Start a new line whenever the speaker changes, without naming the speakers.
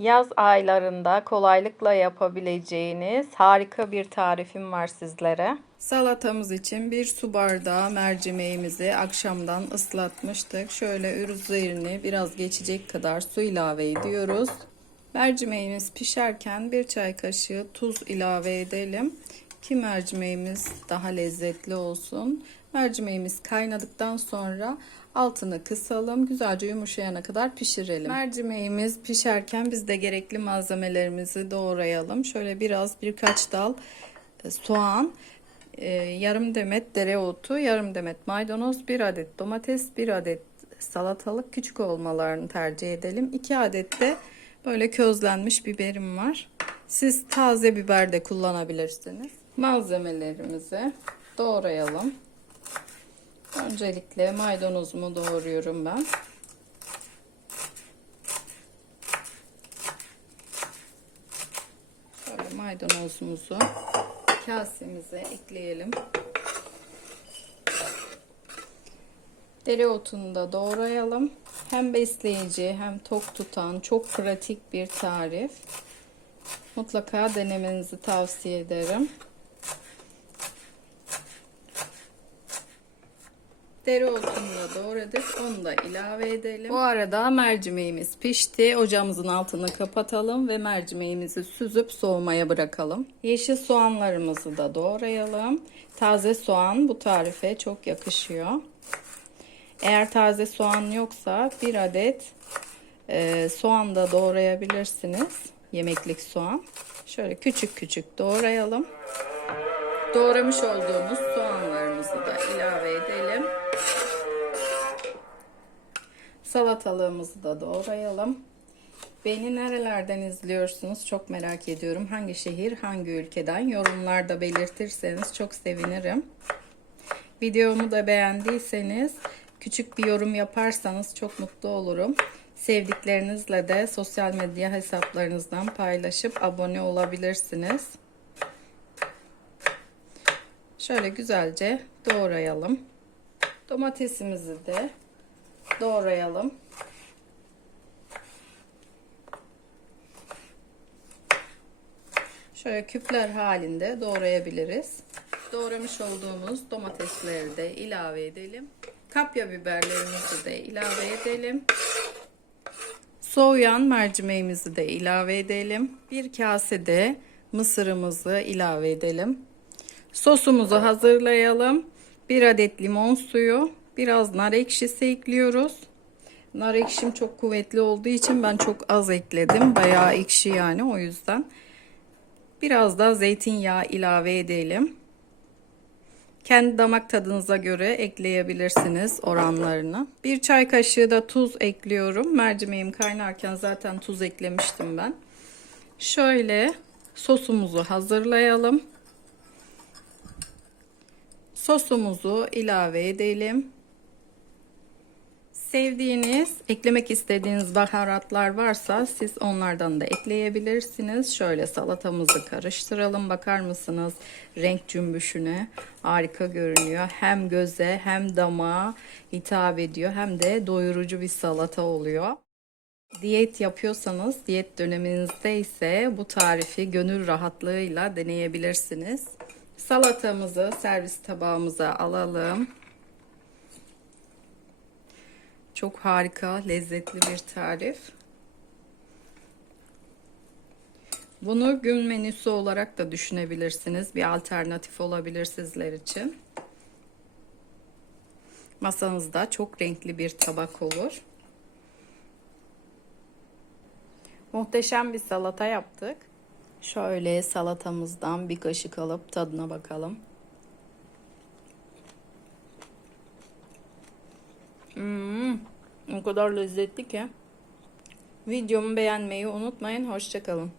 Yaz aylarında kolaylıkla yapabileceğiniz harika bir tarifim var sizlere. Salatamız için bir su bardağı mercimeğimizi akşamdan ıslatmıştık. Şöyle üzerini biraz geçecek kadar su ilave ediyoruz. Mercimeğimiz pişerken bir çay kaşığı tuz ilave edelim ki mercimeğimiz daha lezzetli olsun. Mercimeğimiz kaynadıktan sonra altını kısalım. Güzelce yumuşayana kadar pişirelim. Mercimeğimiz pişerken biz de gerekli malzemelerimizi doğrayalım. Şöyle biraz birkaç dal e, soğan, e, yarım demet dereotu, yarım demet maydanoz, bir adet domates, bir adet salatalık küçük olmalarını tercih edelim. 2 adet de böyle közlenmiş biberim var. Siz taze biber de kullanabilirsiniz. Malzemelerimizi doğrayalım. Öncelikle maydanozumu doğruyorum ben. Şöyle maydanozumuzu kasemize ekleyelim. Dereotunu da doğrayalım. Hem besleyici hem tok tutan çok pratik bir tarif. Mutlaka denemenizi tavsiye ederim. Dereotunu da doğradık. Onu da ilave edelim. Bu arada mercimeğimiz pişti. Ocağımızın altını kapatalım ve mercimeğimizi süzüp soğumaya bırakalım. Yeşil soğanlarımızı da doğrayalım. Taze soğan bu tarife çok yakışıyor. Eğer taze soğan yoksa bir adet e, soğan da doğrayabilirsiniz. Yemeklik soğan. Şöyle küçük küçük doğrayalım. Doğramış olduğumuz soğanlarımızı da ilave edelim. Salatalığımızı da doğrayalım. Beni nerelerden izliyorsunuz çok merak ediyorum. Hangi şehir, hangi ülkeden yorumlarda belirtirseniz çok sevinirim. Videomu da beğendiyseniz küçük bir yorum yaparsanız çok mutlu olurum. Sevdiklerinizle de sosyal medya hesaplarınızdan paylaşıp abone olabilirsiniz. Şöyle güzelce doğrayalım. Domatesimizi de doğrayalım. Şöyle küpler halinde doğrayabiliriz. Doğramış olduğumuz domatesleri de ilave edelim. Kapya biberlerimizi de ilave edelim. Soğuyan mercimeğimizi de ilave edelim. Bir kasede mısırımızı ilave edelim. Sosumuzu hazırlayalım. Bir adet limon suyu, biraz nar ekşisi ekliyoruz. Nar ekşim çok kuvvetli olduğu için ben çok az ekledim. Bayağı ekşi yani o yüzden. Biraz da zeytinyağı ilave edelim. Kendi damak tadınıza göre ekleyebilirsiniz oranlarını. Bir çay kaşığı da tuz ekliyorum. Mercimeğim kaynarken zaten tuz eklemiştim ben. Şöyle sosumuzu hazırlayalım. Sosumuzu ilave edelim. Sevdiğiniz, eklemek istediğiniz baharatlar varsa siz onlardan da ekleyebilirsiniz. Şöyle salatamızı karıştıralım. Bakar mısınız renk cümbüşüne? Harika görünüyor. Hem göze hem damağa hitap ediyor hem de doyurucu bir salata oluyor. Diyet yapıyorsanız, diyet döneminizde ise bu tarifi gönül rahatlığıyla deneyebilirsiniz. Salatamızı servis tabağımıza alalım. Çok harika, lezzetli bir tarif. Bunu gün menüsü olarak da düşünebilirsiniz. Bir alternatif olabilir sizler için. Masanızda çok renkli bir tabak olur. Muhteşem bir salata yaptık. Şöyle salatamızdan bir kaşık alıp tadına bakalım. Hmm, o kadar lezzetli ki. Videomu beğenmeyi unutmayın. Hoşçakalın.